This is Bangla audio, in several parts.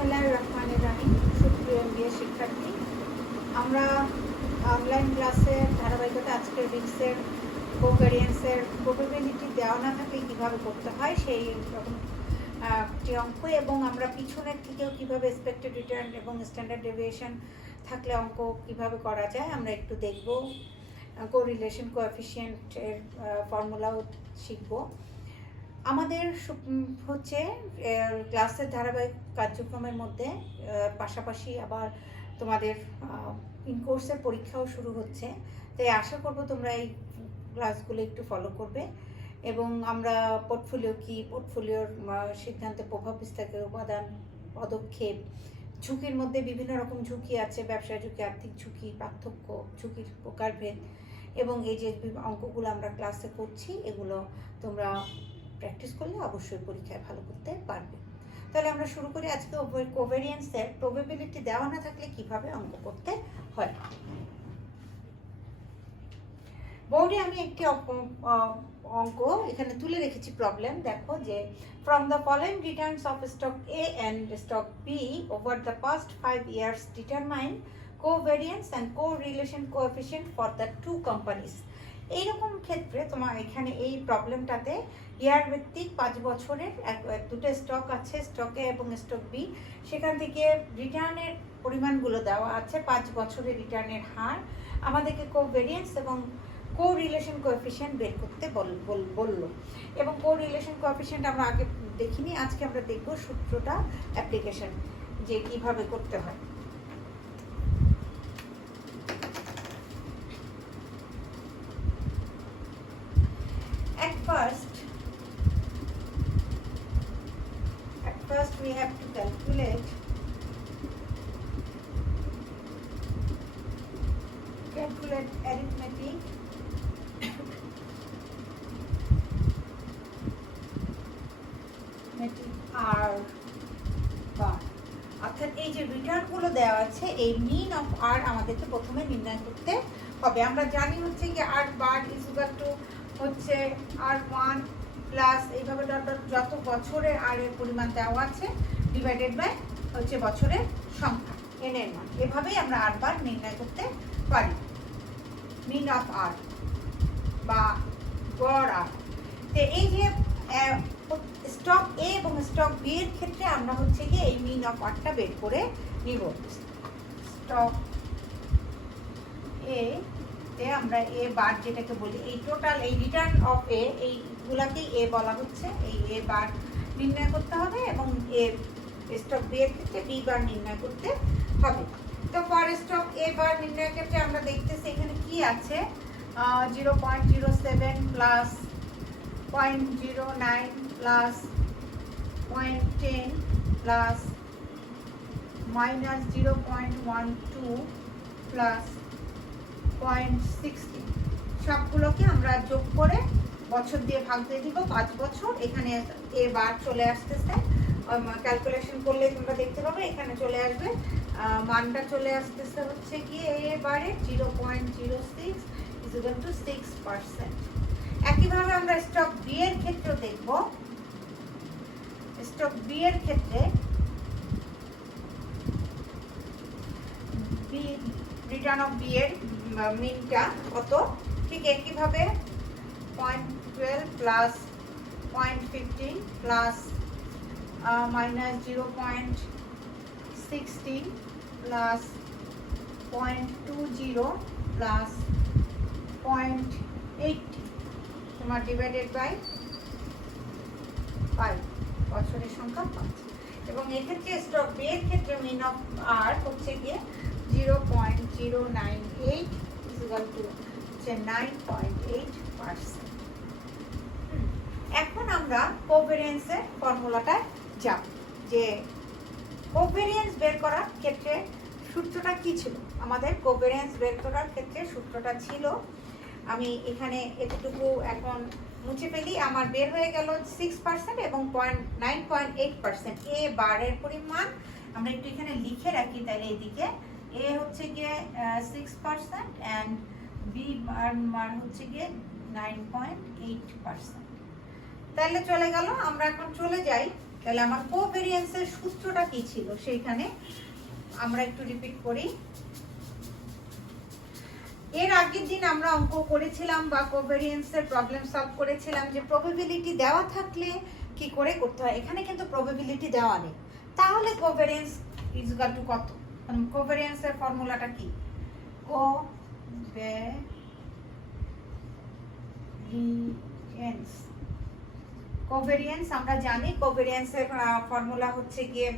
বিসমিল্লাহির রহমানির রহিম। সুপ্রিয় এমবিএ শিক্ষার্থী, আমরা অনলাইন ক্লাসের ধারাবাহিকতা আজকের রিক্সের কোভ্যারিয়েন্সের প্রবাবিলিটি দেওয়া না থাকলে কীভাবে করতে হয় সেই রকম একটি অঙ্ক, এবং আমরা পিছনের থেকেও কীভাবে এক্সপেক্টেড রিটার্ন এবং স্ট্যান্ডার্ড ডেভিয়েশন থাকলে অঙ্ক কীভাবে করা যায় আমরা একটু দেখব। কোরিলেশন কোএফিসিয়েন্টের ফর্মুলাও শিখব। আমাদের হচ্ছে ক্লাসের ধারাবাহিক কার্যক্রমের মধ্যে পাশাপাশি আবার তোমাদের ইনকোর্সের পরীক্ষাও শুরু হচ্ছে, তাই আশা করব তোমরা এই ক্লাসগুলো একটু ফলো করবে। এবং আমরা পোর্টফোলিও কি, পোর্টফোলিওর সিদ্ধান্তে প্রভাব বিস্তারের উপাদান, পদক্ষেপ, ঝুঁকির মধ্যে বিভিন্ন রকম ঝুঁকি আছে, ব্যবসা ঝুঁকি, আর্থিক ঝুঁকি, পার্থক্য, ঝুঁকির প্রকারভেদ, এবং এই যে অঙ্কগুলো আমরা ক্লাসে করছি এগুলো তোমরা প্র্যাকটিস করলে অবশ্যই পরীক্ষায় ভালো করতে পারবে। তাহলে আমরা শুরু করি। আজকে কোভ্যারিয়েন্সের প্রবাবিলিটি দেওয়া না থাকলে কিভাবে অঙ্ক করতে হয়। বোর্ডে আমি একটি অঙ্ক এখানে তুলে রেখেছি প্রবলেম। দেখো যে from the following returns of stock A and stock B over the past 5 years determine covariance and correlation coefficient for the two companies. এইরকম ক্ষেত্রে তোমার এখানে এই প্রবলেমটাতে ইয়ার ভিত্তিক 5 বছরের দুটো স্টক আছে, স্টক এ এবং স্টক বি, সেখান থেকে রিটার্নের পরিমাণগুলো দেওয়া আছে, 5 বছরের রিটার্নের হার, আমাদেরকে কোভ্যারিয়েন্স এবং কোরিলেশন কোএফিসিয়েন্ট বের করতে বললো। এবং কোরিলেশন কোএফিসিয়েন্ট আমরা আগে দেখিনি, আজকে আমরা দেখব সূত্রটা অ্যাপ্লিকেশন যে কিভাবে করতে হয়। At first we have to calculate arithmetic R bar, অর্থাৎ এই যে রিটার্নগুলো দেওয়া আছে এই মিন অফ আর আমাদেরকে প্রথমে নির্ণয় করতে হবে। আমরা জানি হচ্ছে কি আর বার ইজ ইকুয়াল টু হচ্ছে R1 প্লাস এইভাবে যত বছরের আর এর পরিমাণ দেওয়া আছে ডিভাইডেড বাই হচ্ছে বছরের সংখ্যা এন এর মান। এভাবেই আমরা আর বার নির্ণয় করতে পারি, মিন অফ আর বা গড় আর। তো এই যে স্টক এ এবং স্টক বি এর ক্ষেত্রে আমরা হচ্ছে কি এই মিন অফ আরটা বের করে নিব। স্টক এ তে আমরা এ বার যেটাকে বলি, এই টোটাল এই রিটার্ন অফ এ এইগুলাকেই এ বলা হচ্ছে, এই এ বার নির্ণয় করতে হবে এবং এ স্টক বি এর ক্ষেত্রে বি বার নির্ণয় করতে হবে। তো ফর স্টক এ বার নির্ণয়ের ক্ষেত্রে আমরা দেখতেছি এখানে কি আছে, 0.07 plus 0.09 plus 0.10 plus minus 0.12 plus 0.60, সবগুলোকে আমরা যোগ করে বছর দিয়ে ভাগ দিয়ে দিব, 5 বছর। এখানে এ বার চলে আসতেছে, ক্যালকুলেশন করলে তোমরা দেখতে পাবে এখানে চলে আসবে, মানটা চলে আসতেছে হচ্ছে কি এ বারে 0.06 ইজ ইকুয়াল টু 6%। একইভাবে আমরা স্টক বি এর ক্ষেত্রেও দেখব। স্টক বি এর ক্ষেত্রে বি রিটার্ন অফ বি এর মিনটা কত, ঠিক একইভাবে 0.12 plus 0.15 plus minus 0.16 plus 0.20 plus 0.80 তোমার ডিভাইডেড বাই 5, বছরের সংখ্যা 5। এবং এক্ষেত্রে স্টক বি এর ক্ষেত্রে মিন অফ আর হচ্ছে গিয়ে 0.098 ইজ ইকুয়াল টু 9.8%। এখন আমরা কোভ্যারিয়েন্সের ফর্মুলাটায় যাব, যে কোভ্যারিয়েন্স বের করার ক্ষেত্রে সূত্রটা কি ছিল। আমাদের কোভ্যারিয়েন্স বের করার ক্ষেত্রে সূত্রটা ছিল, আমি এখানে এতটুকু এখন মুছে ফেলি, আমার বের হয়ে গেল 6% এবং 9.8%। এ বারের পরিমাণ আমরা একটু এখানে লিখে রাখি, তাহলে এদিকে এ হচ্ছে গিয়ে 6% অ্যান্ড বি মান হচ্ছে গিয়ে 9.8%। তাহলে চলে গেল। আমরা এখন চলে যাই তাহলে আমার কোভেরিয়েন্সের সূত্রটা কি ছিল সেইখানে আমরা একটু রিপিট করি। এর আগের দিন আমরা অঙ্ক করেছিলাম বা কোভেরিয়েন্সের প্রবলেম সলভ করেছিলাম যে প্রবাবিলিটি দেওয়া থাকলে কি করে করতে হয়। এখানে কিন্তু প্রবাবিলিটি দেওয়া নেই, তাহলে কোভেরিয়েন্স ইজ ইকুয়াল টু কত? কোভেরিয়েন্সের ফর্মুলাটা কি? কোভেরিয়েন্স আমরা জানি, কোভেরিয়েন্সের ফর্মুলা হচ্ছে গিয়ে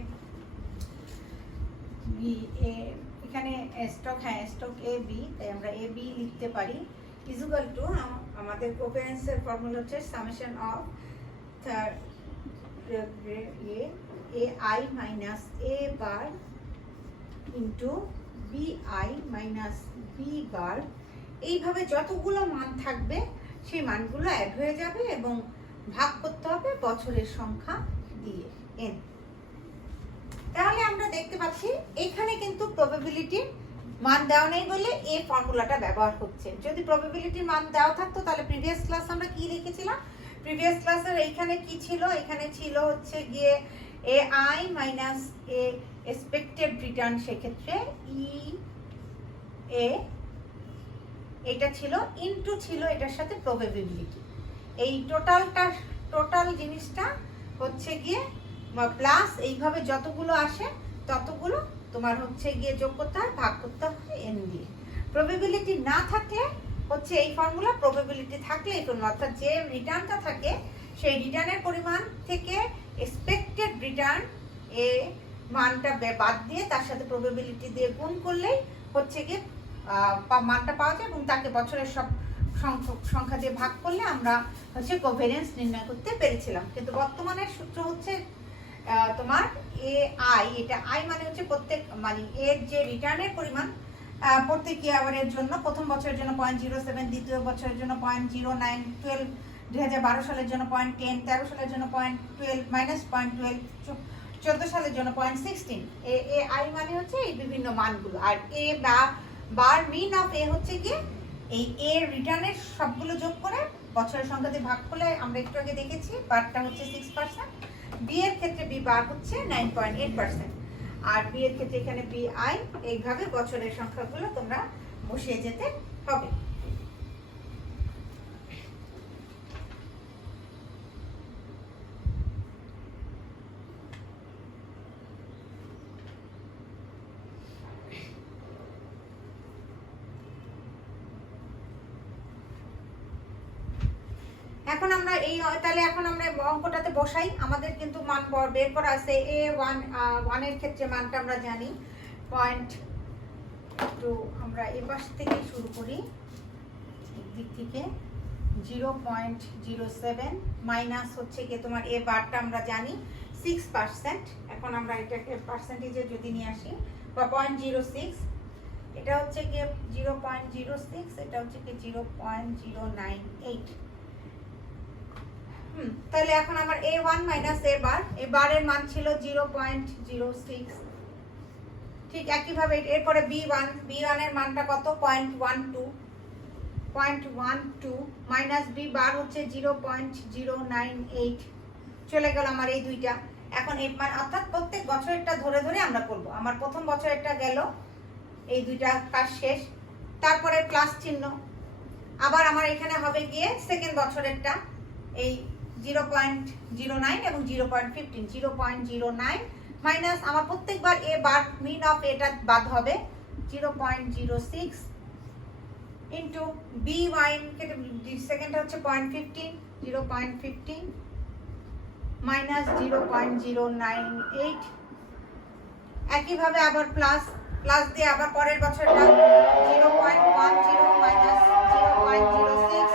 এখানে স্টক, স্টক এ বি, তাই আমরা এ বি লিখতে পারি ইজ ইকুয়াল টু আমাদের কোভেরিয়েন্সের ফর্মুলা হচ্ছে summation of A I minus A bar into B I minus B bar. এইভাবে যতগুলো মান থাকবে সেই মানগুলো অ্যাড হয়ে যাবে এবং ভাগ করতে হবে বছরের সংখ্যা দিয়ে n। তাহলে আমরা দেখতে পাচ্ছি এখানে কিন্তু প্রবাবিলিটির মান দেওয়া নেই বলে এই ফর্মুলাটা ব্যবহার হচ্ছে। যদি প্রবাবিলিটির মান দেওয়া থাকতো তাহলে প্রিভিয়াস ক্লাস আমরা কি লিখেছিলাম? প্রিভিয়াস ক্লাসের এইখানে কি ছিল? এখানে ছিল হচ্ছে গিয়ে এ I minus A expected return, সেক্ষেত্রে ই এ এটা ছিল ইনটু ছিল এটার সাথে প্রবাবিলিটি। এই টোটাল জিনিসটা হচ্ছে গিয়ে প্লাস এইভাবে যতগুলো আসে ততগুলো তোমার হচ্ছে গিয়ে যোগ করতে হয়, ভাগ করতে হয় এন দিয়ে। প্রবাবিলিটি না থাকলে হচ্ছে এই ফর্মুলা, প্রবাবিলিটি থাকলে এই ফর্মুলা, অর্থাৎ যে রিটার্নটা থাকে সেই রিটার্নের পরিমাণ থেকে এক্সপেক্টেড রিটার্ন এ মানটা বাদ দিয়ে তার সাথে প্রবাবিলিটি দিয়ে গুণ করলেই হচ্ছে গিয়ে মানটা পাওয়া যায় এবং তাকে বছরের সব সংখ্যা দিয়ে ভাগ করলে আমরা হচ্ছে কোভেরিয়েন্স নির্ণয় করতে পেরেছিলাম। কিন্তু বর্তমানের সূত্র হচ্ছে তোমার এ আই, এটা আই মানে হচ্ছে প্রত্যেক মানে এর যে রিটার্নের পরিমাণ প্রত্যেক ইয়ারের জন্য, প্রথম বছরের জন্য 0.07, দ্বিতীয় বছরের জন্য 0.09, 2012 সালের জন্য 0.10, 13 সালের জন্য 0.12 মাইনাস 0.12, 14 সালের জন্য 0.16। এ আই মানে হচ্ছে এই বিভিন্ন মানগুলো, আর এ বা বার মিন অফ এ হচ্ছে কি এই এর রিটার্নের সবগুলো যোগ করে বছরের সংখ্যা দিয়ে ভাগ করলে আমরা একটু আগে দেখেছি বারটা হচ্ছে 6%, বি এর ক্ষেত্রে বি বার হচ্ছে 9.8%, আর বি এর ক্ষেত্রে এখানে বি আই। এইভাবে বছরের সংখ্যাগুলো তোমরা বসিয়ে যেতে হবে। এখন আমরা এখন আমরা অঙ্কটাতে বসাই। আমাদের কিন্তু মান বের করা আছে। A1 এর ক্ষেত্রে মানটা আমরা জানি 0.2, আমরা এই পাশ থেকে শুরু করি, দিক থেকে 0.07 মাইনাস হচ্ছে কি তোমার এ বারটা আমরা জানি 6%। এখন আমরা এটাকে পার্সেন্টেজে যদি নিয়ে আসি বা 0.06, এটা হচ্ছে কি 0.06, এটা হচ্ছে কি 0.098। তাহলে এখন আমার A1 মাইনাস এ বারের মান ছিল 0.06। ঠিক একইভাবে এরপরে B1 এর মানটা কত? 0.12 মাইনাস বি বার হচ্ছে 0.098। চলে গেল আমার এই দুইটা। এখন এই মান অর্থাৎ প্রত্যেক বছরেরটা ধরে ধরে আমরা করব। আমার প্রথম বছরেরটা গেল, এই দুইটা কাজ শেষ, তারপরে প্লাস চিহ্ন। আবার আমার এখানে হবে গিয়ে সেকেন্ড বছরেরটা এই 0.09 এবং 0.15, 0.09 মাইনাস আমার প্রত্যেকবার এ বার মিন অফ এটা বাদ হবে 0.06 ইন্টু বি ওয়াইন, সেকেন্ডটা হচ্ছে 0.15 মাইনাস 0.098। একইভাবে আবার প্লাস দিয়ে আবার পরের বছরটা 0.10 মাইনাস 0.06।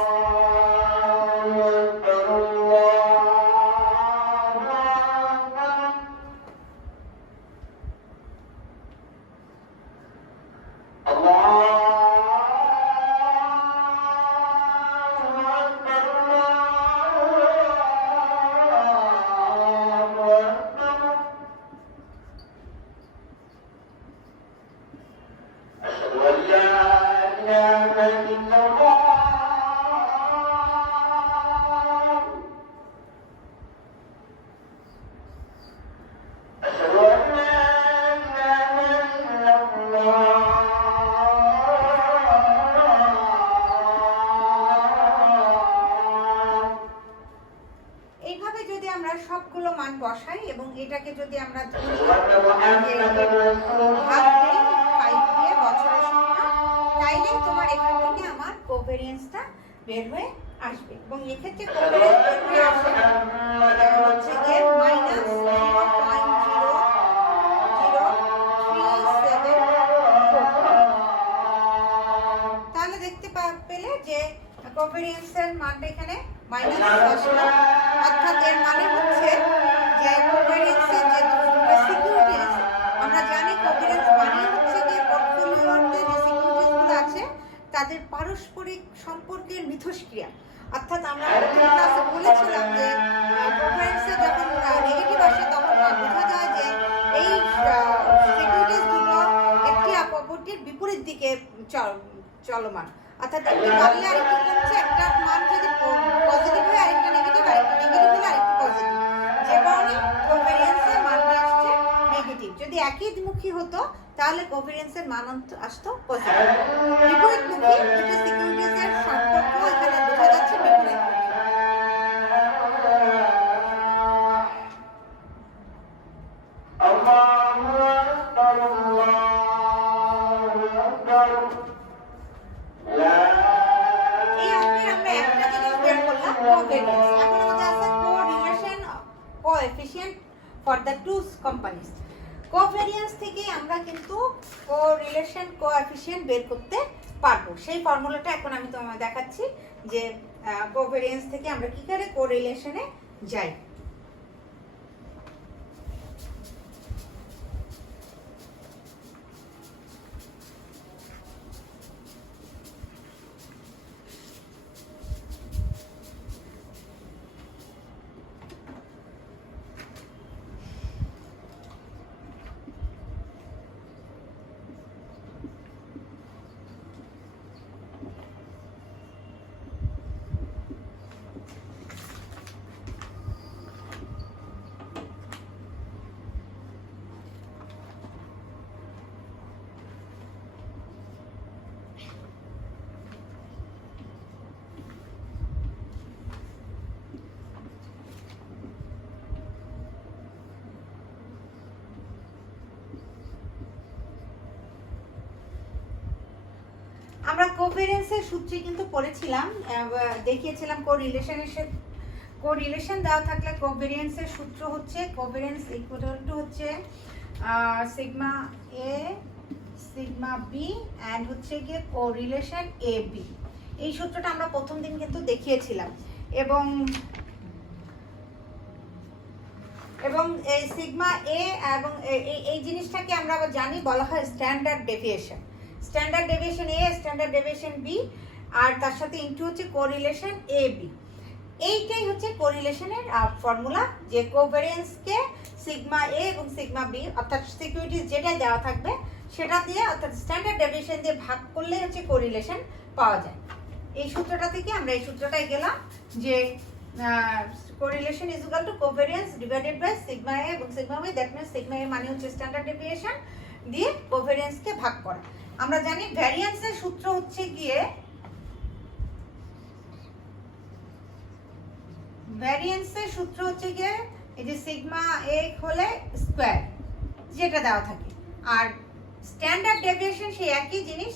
আমরা ভাগ দিই 5 দিয়ে বছরের সংখ্যা, তাইলে তোমার এখান থেকে আমার কোভেরিয়েন্সটা বের হয়ে আসবে। এবং এক্ষেত্রে কোভেরিয়েন্স বের হয়ে আসবে হচ্ছে গিয়ে -0.00374। তাহলে দেখতে পেলে যে কোভেরিয়েন্সের মানটা এখানে মাইনাস আসলো, অর্থাৎ এর মানে হচ্ছে যে কোভেরিয়েন্সের যে দুটো সিকিউরিটি আছে, আমরা জানি কোভেরিয়েন্স মানে হচ্ছে যে পোর্টফোলিওতে যে সিকিউরিটিগুলো আছে তাদের পারস্পরিক সম্পর্কের মিথস্ক্রিয়া। অর্থাৎ আমরা প্রথম ক্লাসে বলেছিলাম যে কোভেরিয়েন্সে যখন নেগেটিভ আসে তখন বোঝা যায় যে এই সিকিউরিটিজ দুটো একটি অপরটির বিপরীত দিকে চলমান, অর্থাৎ একটি বাড়লে আরেকটি কমছে, একটা মান যদি পজিটিভ হয় আরেকটা নেগেটিভ, আরেকটা নেগেটিভ হলে আরেকটা পজিটিভ, যে কারণে কোভেরিয়েন্সের মানটা আসছে নেগেটিভ। যদি একইমুখী হতো তাহলে কোভেরিয়েন্সের মান আসতো পজিটিভ। বিপরীতমুখী দুটো সিকিউরিটিজের সম্পর্ক এখানে বোঝা যাচ্ছে বিপরীতমুখী। For the two companies, covariance থেকে আমরা কিন্তু কোরিলেশন কোএফিশিয়েন্ট বের করতে পারবো। সেই ফর্মুলাটা এখন আমি তোমাকে দেখাচ্ছি যে কোভেরিয়েন্স থেকে আমরা কি করে কোরিলেশনে যাই। আমরা কোভেরিয়েন্সের সূত্রে কিন্তু পড়েছিলাম, দেখিয়েছিলাম কোরিলেশন দেওয়া থাকলে কোভেরিয়েন্সের সূত্র হচ্ছে কোভেরিয়েন্স ইকুয়াল টু হচ্ছে sigma A sigma B and হচ্ছে গিয়ে কোরিলেশন এ বি। এই সূত্রটা আমরা প্রথম দিন কিন্তু দেখিয়েছিলাম। এবং এই সিগমা এ এবং এই জিনিসটাকে আমরা আবার জানি বলা হয় স্ট্যান্ডার্ড ডেভিয়েশন। স্ট্যান্ডার্ড ডেভিয়েশন এ, স্ট্যান্ডার্ড ডেভিয়েশন বি, আর তার সাথে ইনটু হচ্ছে কোরিলেশন এ বি। এইটাই হচ্ছে কোরিলেশনের ফর্মুলা, যে কোভেরিয়েন্সকে সিগমা এ এবং সিগমা বি অর্থাৎ সিকিউরিটিজ যেটা দেওয়া থাকবে সেটা দিয়ে অর্থাৎ স্ট্যান্ডার্ড ডেভিয়েশন দিয়ে ভাগ করলে হচ্ছে কোরিলেশন পাওয়া যায়। এই সূত্রটা থেকে আমরা এই সূত্রটাই গেলাম যে correlation is equal to covariance divided by sigma A এবং sigma B. That means sigma A মানে হচ্ছে স্ট্যান্ডার্ড ডেভিয়েশন দিয়ে কোভেরিয়েন্সকে ভাগ করা। আমরা জানি ভ্যারিয়েন্সের সূত্র হচ্ছে গিয়ে এই যে সিগমা এ হলে স্কয়ার যেটা দেওয়া থাকে, আর স্ট্যান্ডার্ড ডেভিয়েশন সেই একই জিনিস।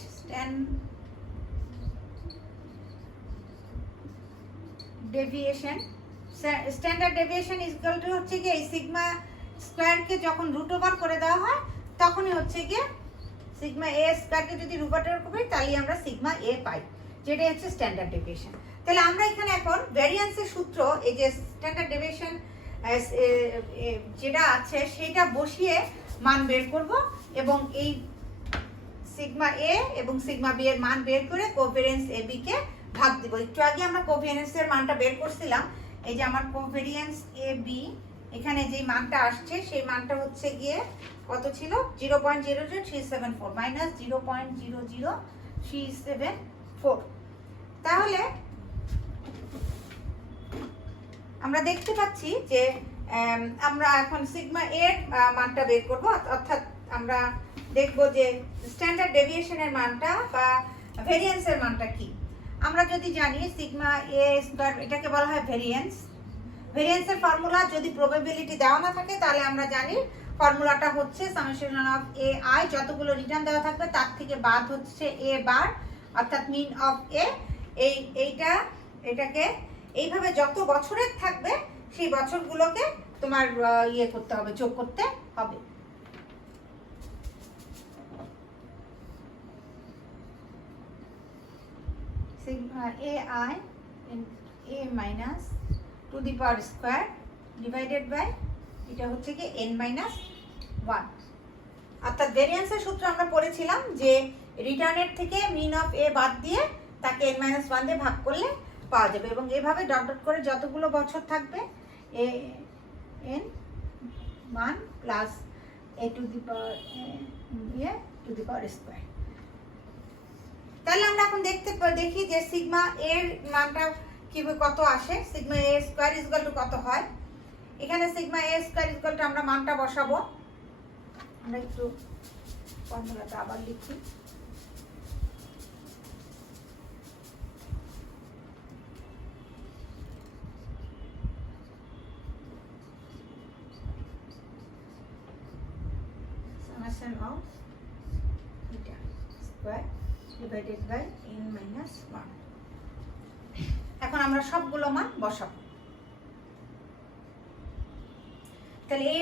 Standard deviation is equal to হচ্ছে গিয়ে এই সিগমা স্কয়ারকে যখন রুট ওভার করে দেওয়া হয় তখনই হচ্ছে গিয়ে সিগমা এ স্কয়ারকে যদি রুট ওভার করি তাহলে আমরা সিগমা এ পাই, যেটা হচ্ছে স্ট্যান্ডার্ড ডেভিয়েশন। তাহলে আমরা এখানে এখন ভ্যারিয়েন্সের সূত্র এই যে স্ট্যান্ডার্ড ডেভিয়েশন যেটা আছে সেটা বসিয়ে মান বের করব এবং এই সিগমা এ এবং সিগমা বি এর মান বের করে কোভেরিয়েন্স এ বি কে ভাগ দিব। একটু আগে আমরা কোভেরিয়েন্সের মানটা বের করছিলাম, এই যে আমার কোভেরিয়েন্স এ বি এখানে যে মানটা আসছে সেই মানটা হচ্ছে গিয়ে কত ছিল 0.00374 মাইনাস 0.00374। তাহলে আমরা দেখতে পাচ্ছি যে আমরা এখন সিগমা এর মানটা বের করব, অর্থাৎ আমরা দেখব যে স্ট্যান্ডার্ড ডেভিয়েশনের মানটা বা ভেরিয়েন্সের মানটা কি। আমরা যদি জানি সিগমা এ স্কয়ার, এটাকে বলা হয় ভেরিয়েন্স। ভেরিয়েন্সের ফর্মুলা যদি প্রবাবিলিটি দেওয়া না থাকে তাহলে আমরা জানি ফর্মুলাটা হচ্ছে সামেশন অফ এ আই, যতগুলো রিটার্ন দেওয়া থাকবে তার থেকে বাদ হচ্ছে এ বার, অর্থাৎ মিন অফ এ। এটাকে এইভাবে যত বছরের থাকবে সেই বছরগুলোকে তোমার ইয়ে করতে হবে, যোগ করতে হবে। Sigma A I A minus to the power square divided by এটা হচ্ছে কি এন মাইনাস ওয়ান। অর্থাৎ ভেরিয়েন্সের সূত্র আমরা পড়েছিলাম যে রিটার্নের থেকে মিন অফ এ বাদ দিয়ে তাকে এন মাইনাস ওয়ান দিয়ে ভাগ করলে পাওয়া যাবে, এবং এভাবে ডট ডট করে যতগুলো বছর থাকবে A N one plus A two the power two the power square. তাহলে আমরা এখন দেখি যে সিগমা এর মানটা কিভাবে কত আসে, sigma A square equal to কত হয়। এখানে sigma A square equal to আমরা মানটা বসাবো। আমরা একটু ফর্মুলাটা আবার লিখি। Summation of eta square divided by n minus 1। এখন আমরা সবগুলো মান বসাবো। তাহলে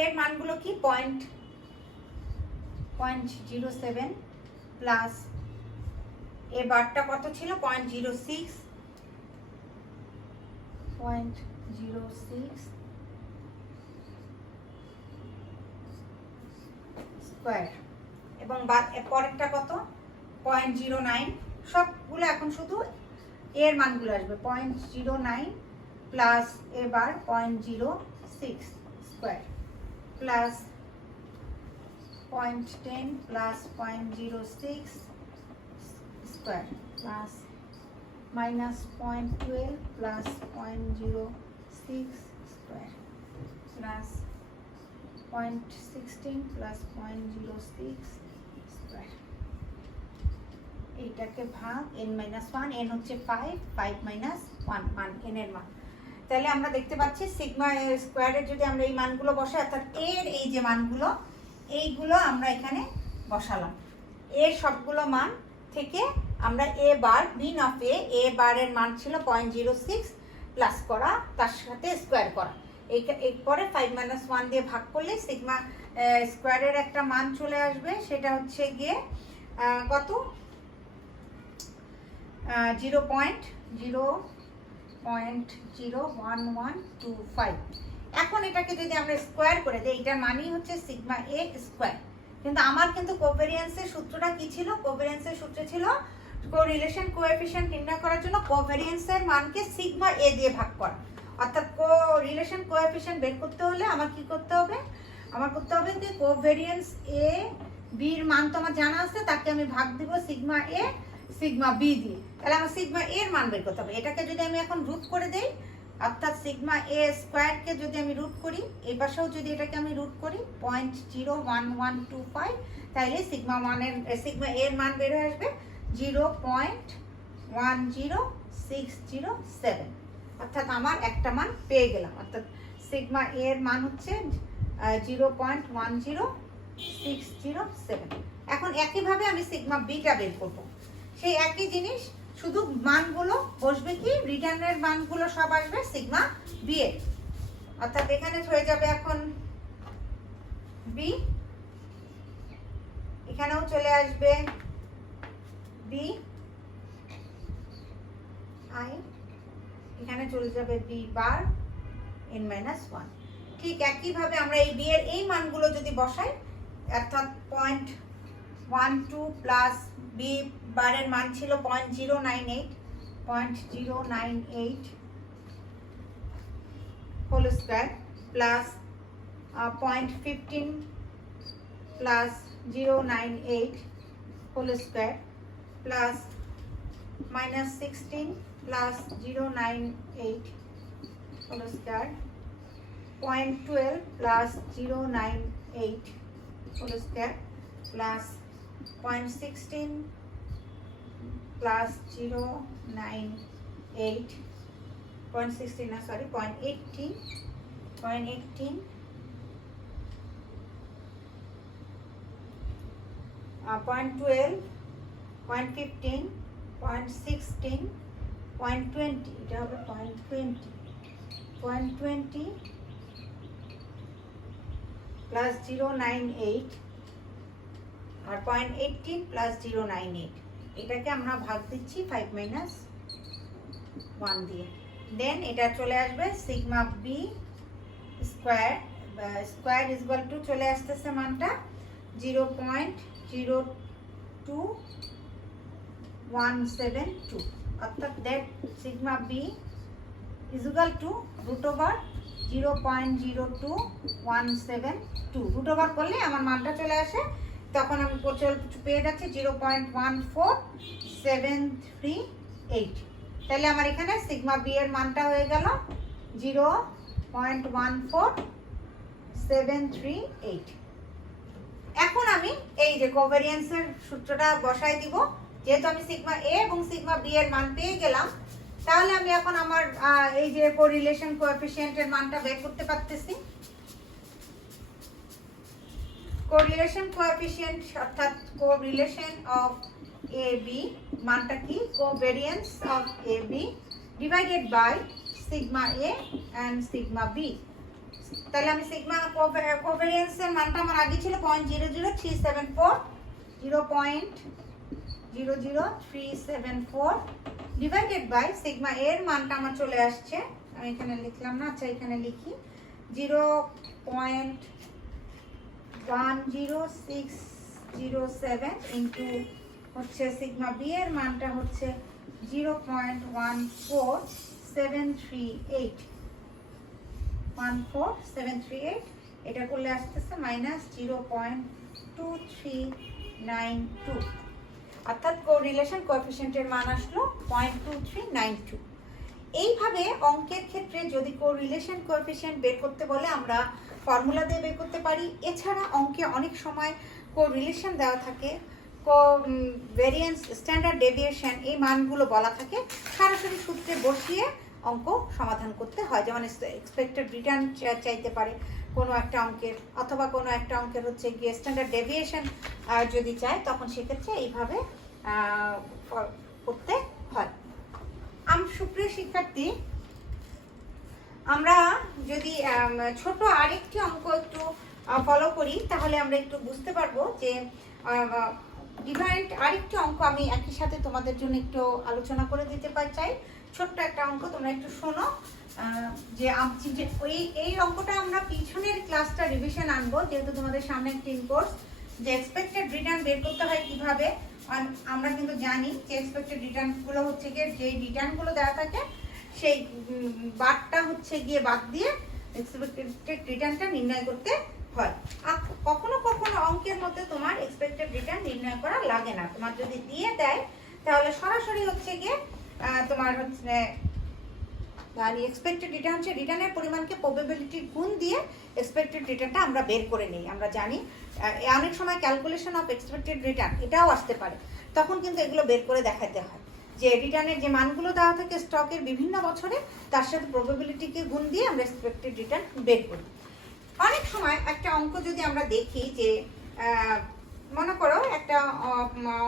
এর মানগুলো কি 0.07 প্লাস এ বারটা কত ছিল 0.06 স্কয়ার, এবং পরেরটা কত 0.09। সবগুলো এখন শুধু এর মানগুলো আসবে 0.09 প্লাস এ বার 0.06 square plus 0.10 plus 0.06 square plus minus 0.12 plus 0.06 square plus 0.16 plus 0.06 square. এইটাকে ভাগ n মাইনাস 1, n হচ্ছে 5 মাইনাস 1 মান n এর মান। তাহলে আমরা দেখতে পাচ্ছি সিগমা স্কোয়ারের যদি আমরা এই মানগুলো বসাই, অর্থাৎ এর এই যে মানগুলো এইগুলো আমরা এখানে বসালাম। এর সবগুলো মান থেকে আমরা এ বার মিন অফ এ বারের মান ছিল 0.06 প্লাস করা, তার সাথে স্কোয়ার করা, এরপরে 5 মাইনাস 1 দিয়ে ভাগ করলে সিগমা স্কোয়ারের একটা মান চলে আসবে, সেটা হচ্ছে গিয়ে কত 0.01125। এখন এটাকে যদি আমরা স্কোয়ার করে দিই, এটার মানই হচ্ছে সিগমা এ স্কোয়ার। কিন্তু আমার কিন্তু কোভেরিয়েন্সের সূত্রটা কি ছিল? কোভেরিয়েন্সের সূত্র ছিল কোরিলেশন কোএফিশিয়েন্ট নির্ণয় করার জন্য কোভেরিয়েন্সের মানকে সিগমা এ দিয়ে ভাগ করা। অর্থাৎ কোরিলেশন কোএফিশিয়েন্ট বের করতে হলে আমার কি করতে হবে? আমার করতে হবে যে কোভেরিয়েন্স এ বির মান তো আমার জানা আছে, তাকে আমি ভাগ দিব সিগমা এ সিগমা বি দিয়ে। তাহলে আমার সিগমা এর মান বের করতে হবে। এটাকে যদি আমি এখন রুট করে দেই, অর্থাৎ সিগমা এ স্কোয়ারকে যদি আমি রুট করি, এই পাশেও যদি এটাকে আমি রুট করি 0.01125, তাহলে সিগমা এর মান বের হয়ে আসবে 0.10607। অর্থাৎ আমার একটা মান পেয়ে গেলাম, অর্থাৎ সিগমা এর মান হচ্ছে 0.10607। এখন একইভাবে আমি সিগমা বিটা বের করবো, সেই একই জিনিস, শুধু মানগুলো বসবে কি রিটার্নের মানগুলো সব আসবে সিগমা বি এর। অর্থাৎ এখানে হয়ে যাবে এখন বি, এখানেও চলে আসবে বি আই, এখানে চলে যাবে বি বার n মাইনাস 1। ঠিক একইভাবে আমরা এই বি এর এই মানগুলো যদি বসাই, অর্থাৎ 0.12 প্লাস বি বারের মান ছিল 0.098 whole square plus 0.15 plus 098 whole square plus minus 16 plus 098 whole square 0.12 plus 098 whole square plus 0.16 plus 098 0.16 না সরি 0.18 0.12, 0.15, 0.16, 0.20, এটা হবে 0.20 প্লাস 098 আর 0.18 প্লাস 098, এটাকে আমরা ভাগ দিচ্ছি 5 মাইনাস 1 দিয়ে। দেন এটা চলে আসবে sigma B square, square is equal to চলে আসতেছে মানটা 0.02172, অর্থাৎ that sigma B is equal to root over 0.02172, root over করলে আমার মানটা চলে আসে, তখন আমি পেয়ে যাচ্ছি 0.14738। তাহলে আমার এখানে সিগমা বি এর মানটা হয়ে গেল 0.14738। এখন আমি এই যে কোভ্যারিয়েন্সের সূত্রটা বসাই দিব, যেহেতু আমি সিগমা এ এবং সিগমা বি এর মান পেয়ে গেলাম, তাহলে আমি এখন আমার এই যে কোরিলেশন কোএফিসিয়েন্টের মানটা বের করতে পারতেছি। কোরিলেশন কোএফিসিয়েন্ট অর্থাৎ কোরিলেশন অফ এ বি মানটা কি, covariance of A B divided by sigma A and sigma B. তাহলে আমি সিগমা কোভ্যারিয়েন্সের মানটা আমার আগে ছিল 0.00374, 0.00374 ডিভাইডেড বাই সিগমা এর মানটা আমার চলে আসছে, আমি এখানে লিখলাম না, আচ্ছা এখানে লিখি 0.10607 ইন্টু হচ্ছে সিগমা বি এর মানটা হচ্ছে 0.14738, এটা করলে আসতেছে মাইনাস 0.2392, অর্থাৎ কোরিলেশন কোএফিসিয়েন্টের মান আসলো 0.2392। এইভাবে অঙ্কের ক্ষেত্রে যদি কোরিলেশন কোএফিসিয়েন্ট বের করতে বলে আমরা ফর্মুলা দিয়ে বের করতে পারি। এছাড়া অঙ্কে অনেক সময় কোরিলেশন দেওয়া থাকে, ভেরিয়েন্স, স্ট্যান্ডার্ড ডেভিয়েশন, এই মানগুলো বলা থাকে, সরাসরি সূত্রে বসিয়ে অঙ্ক সমাধান করতে হয়। যেমন এক্সপেক্টেড রিটার্ন চাইতে পারে কোনো একটা অঙ্কের, অথবা কোনো একটা অঙ্কের হচ্ছে গিয়ে স্ট্যান্ডার্ড ডেভিয়েশন যদি চায়, তখন সেক্ষেত্রে এইভাবে করতে হয়। সুপ্রিয় শিক্ষার্থী, আমরা যদি ছোট আরেকটি অঙ্ক একটু ফলো করি, তাহলে আমরা একটু বুঝতে পারবো যে ডিফারেন্ট আরেকটি অঙ্ক আমি একই সাথে তোমাদের জন্য একটু আলোচনা করে দিতে চাই। ছোট্ট একটা অঙ্ক, তোমরা একটু শোনো। যে এই অঙ্কটা আমরা পিছনের ক্লাসটা রিভিশন আনবো, যেহেতু তোমাদের সামনে একটি কোর্স, যে এক্সপেক্টেড রিটার্ন বের করতে হয় কিভাবে। আমরা কিন্তু জানি যে এক্সপেক্টেড রিটার্নগুলো হচ্ছে গিয়ে যে রিটার্নগুলো দেওয়া থাকে সেই বারটা হচ্ছে গিয়ে বাদ দিয়ে এক্সপেক্টেড রিটার্নটা নির্ণয় করতে হয়। আর কখনো কখনো অঙ্কের মধ্যে তোমার এক্সপেক্টেড রিটার্ন নির্ণয় করা লাগে না, তোমার যদি দিয়ে দেয় তাহলে সরাসরি হচ্ছে গিয়ে তোমার হচ্ছে এক্সপেক্টেড রিটার্ন হচ্ছে রিটার্নের পরিমাণকে প্রবাবিলিটির গুণ দিয়ে এক্সপেক্টেড রিটার্নটা আমরা বের করে নিই। আমরা জানি অনেক সময় ক্যালকুলেশন অফ এক্সপেক্টেড রিটার্ন এটাও আসতে পারে, তখন কিন্তু এগুলো বের করে দেখাতে হয় যে রিটার্নের যে মানগুলো দেওয়া থাকে স্টকের বিভিন্ন বছরে, তার সাথে প্রবাবিলিটিকে গুণ দিয়ে আমরা এক্সপেক্টেড রিটার্ন বের করি। অনেক সময় একটা অঙ্ক যদি আমরা দেখি যে মনে করো একটা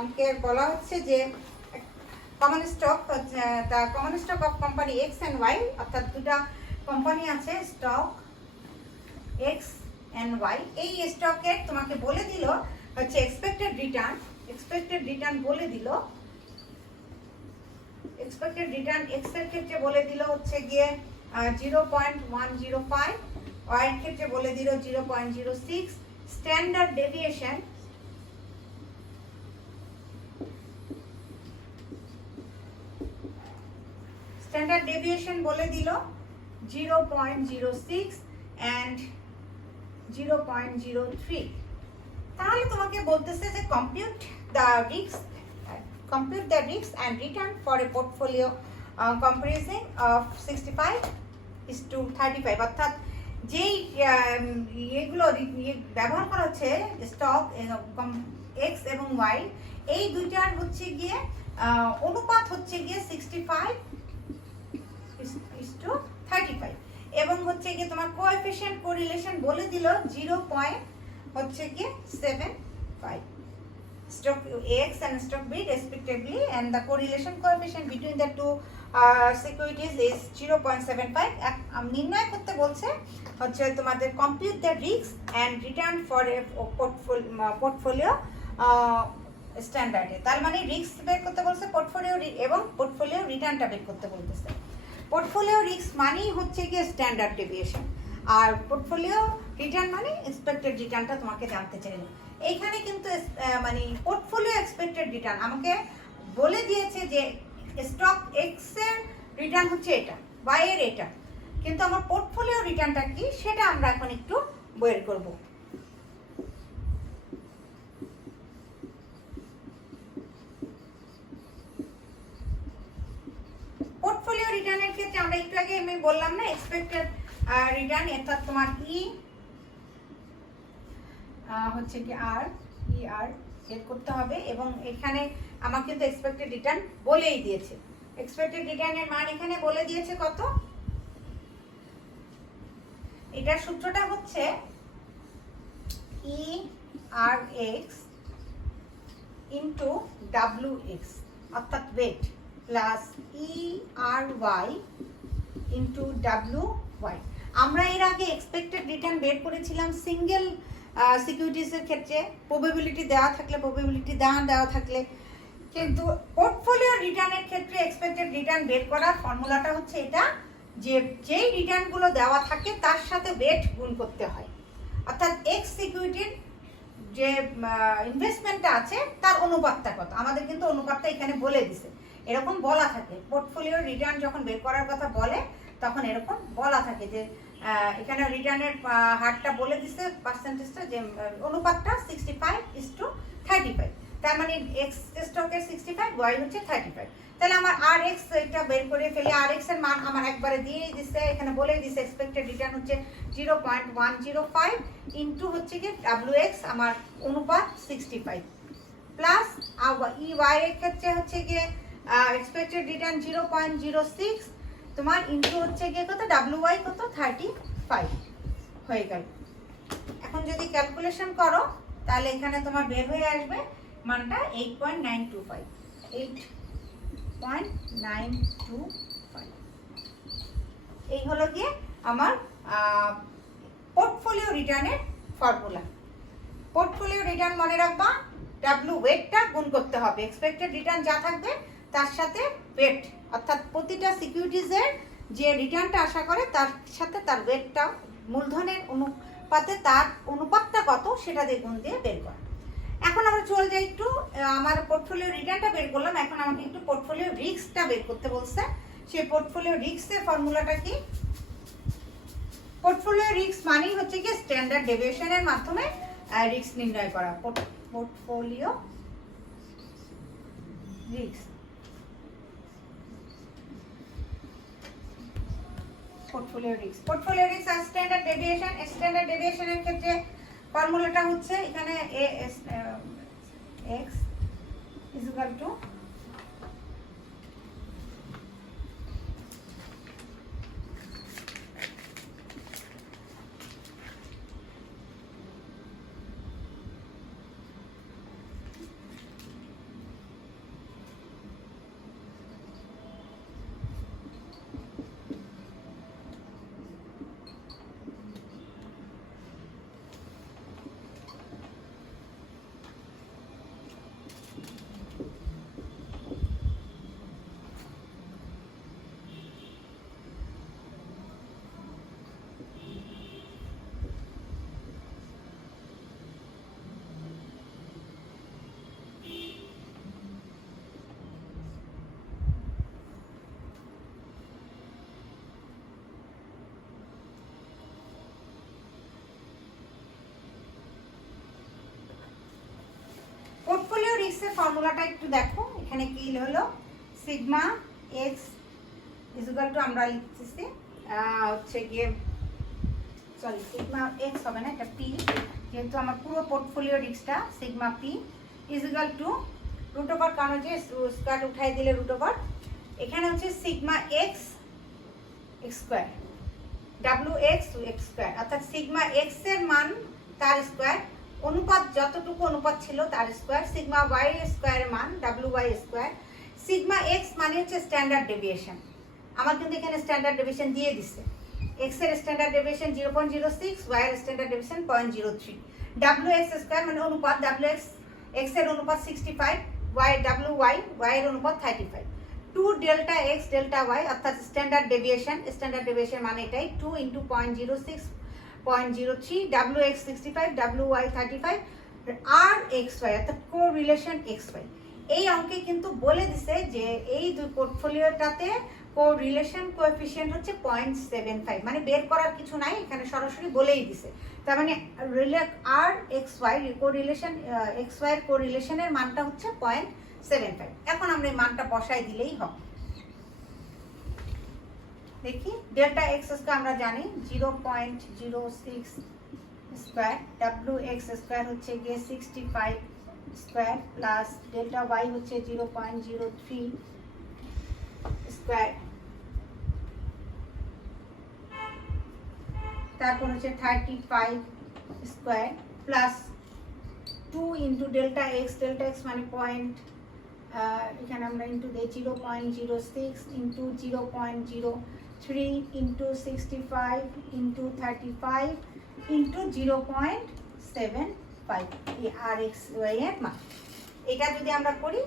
অঙ্কের বলা হচ্ছে যে common stock, the common stock of company X and Y, অর্থাৎ দুটা কোম্পানি আছে স্টক এক্স অ্যান্ড ওয়াই। এই স্টকের তোমাকে বলে দিল হচ্ছে এক্সপেক্টেড রিটার্ন বলে দিল, এক্সপেক্টেড রিটার্ন এক্স এর ক্ষেত্রে বলে দিল হচ্ছে গিয়ে 0.105, ওয়াই এর ক্ষেত্রে বলে দিল 0.06, স্ট্যান্ডার্ড ডেভিয়েশন বলে দিল 0.06 and 0.03। তাহলে তোমাকে বলতেছে যে compute the risk and return for a portfolio comprising of 65:35, অর্থাৎ যেই এগুলো ব্যবহার করা হচ্ছে স্টক এক্স এবং ওয়াই, এই দুইটার হচ্ছে গিয়ে অনুপাত হচ্ছে গিয়ে 65:35, এবং হচ্ছে গিয়ে তোমার কোএফিসিয়েন্ট কোরিলেশন বলে দিল 0.75। stock X and stock B respectively, and the correlation coefficient between the two securities is 0.75. নির্ণয় করতে বলছে হচ্ছে তোমাদের compute the risk and return for a portfolio স্ট্যান্ডার্ডে। তার মানে রিস্ক বের করতে বলছে পোর্টফোলিও এবং পোর্টফোলিও রিটার্নটা বের করতে বলতেছে। পোর্টফোলিও রিস্ক মানেই হচ্ছে গিয়ে স্ট্যান্ডার্ড ডেভিয়েশন, আর পোর্টফোলিও রিটার্ন মানে এক্সপেক্টেড রিটার্নটা তোমাকে জানতে চাইলো। এইখানে কিন্তু মানে পোর্টফোলিও এক্সপেক্টেড রিটার্ন আমাকে বলে দিয়েছে যে স্টক এক্স এর রিটার্ন হচ্ছে এটা, ওয়াই এর এটা, কিন্তু আমার পোর্টফোলিও রিটার্নটা কি সেটা আমরা এখন একটু বের করব। পোর্টফোলিও রিটার্নের ক্ষেত্রে আমরা একটু আগে আমি বললাম না এক্সপেক্টেড রিটার্ন, অর্থাৎ তোমার হচ্ছে কি আর বের করতে হবে, এবং এখানে আমার কিন্তু এক্সপেক্টেড রিটার্ন বলেই দিয়েছে। এক্সপেক্টেড রিটার্নের মান এখানে বলে দিয়েছে কত, এটার সূত্রটা হচ্ছে ERX ইন্টু WX অর্থাৎ weight plus ERY into WY। আমরা এর আগে এক্সপেক্টেড রিটার্ন বের করেছিলাম সিঙ্গেল সিকিউরিটিসের ক্ষেত্রে, প্রবাবিলিটি দেওয়া থাকলে, প্রবাবিলিটি দেওয়া থাকলে, কিন্তু পোর্টফোলিও রিটার্নের ক্ষেত্রে এক্সপেক্টেড রিটার্ন বের করার ফর্মুলাটা হচ্ছে এটা, যে যেই রিটার্নগুলো দেওয়া থাকে তার সাথে ওয়েট গুণ করতে হয়, অর্থাৎ এক্স সিকিউরিটির যে ইনভেস্টমেন্টটা আছে তার অনুপাতটা কত, আমাদের কিন্তু অনুপাতটা এখানে বলে দিছে, এরকম বলা থাকে পোর্টফোলিও রিটার্ন যখন বের করার কথা বলে তখন এরকম বলা থাকে যে এখানে রিটার্নের হারটা বলে দিছে, পার্সেন্টেজটা যে অনুপাতটা 65:35, তার মানে এক্স স্টকের 65, ওয়াই হচ্ছে 35। তাহলে আমার আর এক্স এটা বের করে ফেলে, আর এক্স এর মান আমার একবারে দিয়েই দিছে, এখানে বলে দিছে এক্সপেক্টেড রিটার্ন হচ্ছে 0.105 ইন্টু হচ্ছে কি WX আমার অনুপাত 65 প্লাস EY এর ক্ষেত্রে হচ্ছে গিয়ে এক্সপেক্টেড রিটার্ন 0.06 তোমার ইনটু হচ্ছে গিয়ে কত WY কত 35 হয়ে গেল। এখন যদি ক্যালকুলেশন করো তাহলে এখানে তোমার বের হয়ে আসবে মানটা 8.925 এই হলো গিয়ে আমার পোর্টফোলিও রিটার্নের ফর্মুলা। পোর্টফোলিও রিটার্ন মনে রাখবা W ওয়েটটা গুণ করতে হবে, এক্সপেক্টেড রিটার্ন যা থাকবে তার সাথে ওয়েট, অর্থাৎ প্রতিটা সিকিউরিটিজের যে রিটার্নটা আশা করে তার সাথে তার ওয়েটটা মূলধনের অনুপাতে তার অনুপাতটা কত সেটা দিয়ে গুণ দিয়ে বের করা। এখন আমরা চলে যাই একটু, আমার পোর্টফোলিও রিটার্নটা বের করলাম, এখন আমাকে একটু পোর্টফোলিও রিস্কটা বের করতে বলছে। সেই পোর্টফোলিও রিস্কের ফর্মুলাটা কি, পোর্টফোলিও রিস্ক মানেই হচ্ছে কি স্ট্যান্ডার্ড ডেভিয়েশনের মাধ্যমে রিস্ক নির্ণয় করা। পোর্টফোলিও রিস্ক, পোর্টফোলিও রিস্ক আর স্ট্যান্ডার্ড ডেভিয়েশন। স্ট্যান্ডার্ড ডেভিয়েশনের ক্ষেত্রে ফর্মুলাটা হচ্ছে এখানে x is equal to পোর্টফোলিও রিস্কের ফর্মুলাটা একটু দেখো, এখানে কি হলো sigma X is equal to আমরা লিখতেছি হচ্ছে গিয়ে সরি সিগমা এক্স হবে না, এটা পি, যেহেতু আমার পুরো পোর্টফোলিও রিস্কটা sigma P is equal to root over, কারণ যে স্কোয়ার উঠাই দিলে রুট ওভার, এখানে হচ্ছে sigma X square WX X square, অর্থাৎ সিগমা এক্স এর মান তার স্কোয়ার অনুপাত যতটুকু অনুপাত ছিল তার স্কোয়ার, সিগমা ওয়াই স্কোয়ারের মান WY স্কোয়ার, সিগমা এক্স মানে হচ্ছে স্ট্যান্ডার্ড ডেভিয়েশন। আমার কিন্তু এখানে স্ট্যান্ডার্ড ডেভিয়েশন দিয়ে দিচ্ছে, এক্স এর স্ট্যান্ডার্ড ডেভিয়েশন 0.06, ওয়াই এর স্ট্যান্ডার্ড ডেভিয়েশন 0.03, WX স্কোয়ার মানে অনুপাত WX, এক্স এর অনুপাত 65, WY এর অনুপাত 35, 2 ডেল্টা এক্স ডেল্টা ওয়াই অর্থাৎ স্ট্যান্ডার্ড ডেভিয়েশন মানে এটাই 2 ইন্টু 0.06, 0.03, WX 65, WY 35, আর XY অর্থাৎ কোরিলেশন XY। এই অঙ্কে কিন্তু বলে দিছে যে এই দুই পোর্টফোলিওটাতে কোরিলেশন কোএফিসিয়েন্ট হচ্ছে 0.75, মানে বের করার কিছু নাই, এখানে সরাসরি বলেই দিছে। তার মানে আর XY কোরিলেশন XY এর কোরিলেশনের মানটা হচ্ছে 0.75। এখন আমরা এই মানটা বসাই দিলেই হবে। দেখি ডেল্টা এক্স স্কোয়ার আমরা জানি 0.06 স্কোয়ার, WX স্কোয়ার হচ্ছে গিয়ে 65 স্কোয়ার প্লাস ডেল্টা ওয়াই হচ্ছে 0.03 স্কোয়ার, তারপর হচ্ছে 35 square plus 2 into delta x মানে পয়েন্ট, এখানে আমরা ইন্টু দিই 0.06 ইন্টু 0.03 ইন্টু 65 ইন্টু 35 ইন্টু 0.75, এই আর এক্স ওয়াই এর মান। এটা যদি আমরা করি,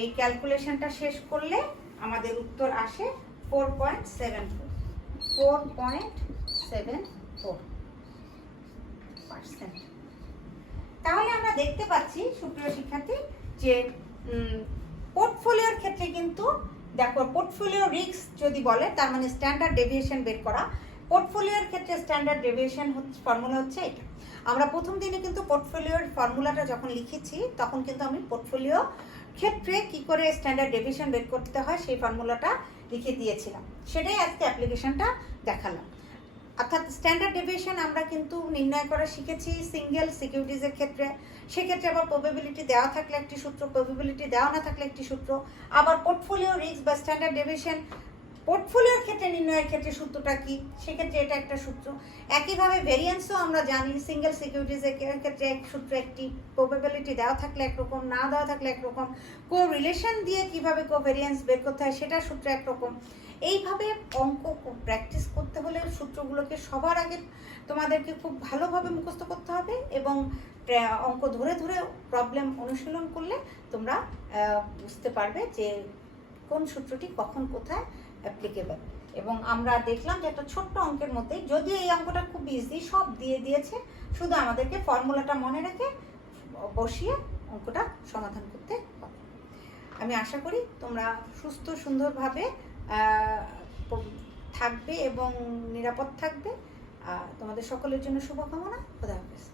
এই ক্যালকুলেশনটা শেষ করলে আমাদের উত্তর আসে 4.74%। তাহলে আমরা দেখতে পাচ্ছি সুপ্রিয় শিক্ষার্থী যে পোর্টফোলিওর ক্ষেত্রে কিন্তু দেখো, পোর্টফোলিও রিস্ক যদি বলে তার মানে স্ট্যান্ডার্ড ডেভিয়েশন বের করা। পোর্টফোলিওর ক্ষেত্রে স্ট্যান্ডার্ড ডেভিয়েশন ফর্মুলা হচ্ছে এটা। আমরা প্রথম দিনে কিন্তু পোর্টফোলিওর ফর্মুলাটা যখন লিখেছি তখন কিন্তু আমি পোর্টফোলিও ক্ষেত্রে কি করে স্ট্যান্ডার্ড ডেভিয়েশন বের করতে হয় সেই ফর্মুলাটা লিখে দিয়েছিলাম, সেটাই আজকে অ্যাপ্লিকেশনটা দেখালাম। অর্থাৎ স্ট্যান্ডার্ড ডেভিয়েশন আমরা কিন্তু নির্ণয় করা শিখেছি সিঙ্গেল সিকিউরিটিজের ক্ষেত্রে, সেক্ষেত্রে আবার প্রবাবিলিটি দেওয়া থাকলে একটি সূত্র, প্রবাবিলিটি দেওয়া না থাকলে একটি সূত্র। আবার পোর্টফোলিও রিস্ক বা স্ট্যান্ডার্ড ডেভিয়েশন পোর্টফোলিওর ক্ষেত্রে নির্ণয়ের ক্ষেত্রে সূত্রটা কি, সেক্ষেত্রে এটা একটা সূত্র। একইভাবে ভেরিয়েন্সও আমরা জানি, সিঙ্গেল সিকিউরিটিজের ক্ষেত্রে এক সূত্র একটি, প্রবাবিলিটি দেওয়া থাকলে একরকম, না দেওয়া থাকলে একরকম, কো রিলেশন দিয়ে কিভাবে কো ভেরিয়েন্স বের করতে হয় সেটা সূত্র একরকম। এইভাবে অঙ্ক প্র্যাকটিস করতে হলে সূত্রগুলোকে সবার আগে তোমাদেরকে খুব ভালোভাবে মুখস্থ করতে হবে এবং অঙ্ক ধরে ধরে প্রবলেম অনুশীলন করলে তোমরা বুঝতে পারবে যে কোন সূত্রটি কখন কোথায় অ্যাপ্লিকেবল। এবং আমরা দেখলাম যে একটা ছোট্ট অঙ্কের মধ্যে, যদিও এই অঙ্কটা খুব ইজি, সব দিয়ে দিয়েছে, শুধু আমাদেরকে ফর্মুলাটা মনে রেখে বসিয়ে অঙ্কটা সমাধান করতে হবে। আমি আশা করি তোমরা সুস্থ সুন্দরভাবে থাকবে এবং নিরাপদ থাকবে। তোমাদের সকলের জন্য শুভকামনা। খোদা হাফেজ।